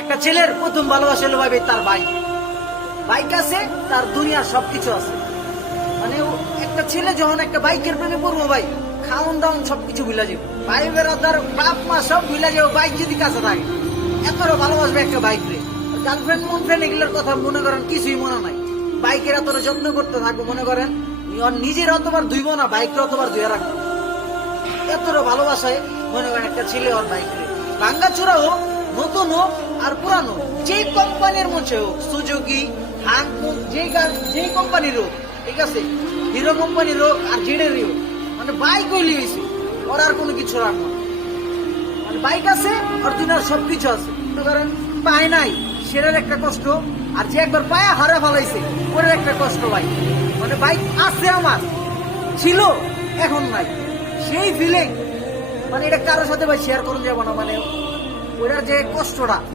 একটা ছেলের প্রথম ভালোবাসা হলো ভাই তার বাইক। বাইক আছে, তার দুনিয়ার সবকিছু আছে। মানে একটা ছেলে যখন একটা বাইকের প্রেমে পড়বো ভাই, খাওন দাওন সবকিছু ভুলা যাবো, ভাই বেড়াদার বাপ মা সব ভুলা যাবো, বাইক যদি কাছে থাকে। এতটা ভালোবাসবে একটা বাইক রে। গার্লফ্রেন্ড মন ফ্রেন্ড এগুলোর কথা মনে করেন কিছুই মনে নাই। বাইকের এতটা যত্ন করতে থাকবো, মনে করেন নিজের অতবার ধুইব না, বাইকটা অতবার ধুয়ে রাখবো। এতটা ভালোবাসায় মনে করেন একটা ছেলে ওর বাইক রে। ভাঙ্গা চূড়া হোক, নতুন হোক আর পুরানো, যে কোম্পানির মধ্যে হোক, সুজুকি, হানকুক, যে কোম্পানির হোক, ঠিক আছে, হিরো কোম্পানির হোক আর জেডেরই হোক, মানে বাইক হইলে হয়েছে, ওর আর কোনো কিছু রাখবো না। মানে বাইক আছে, ওর দুনিয়ার সবকিছু আছে। মনে করেন পায় নাই, সেটার একটা কষ্ট, আর যে একবার পায়া হারা ফেলাইছে ওর একটা কষ্ট ভাই। মানে বাইক আছে আমার, ছিল, এখন নাই, সেই ফিলিং মানে এটা কারোর সাথে ভাই শেয়ার করুন যাবো না। মানে ওটার যে কষ্টটা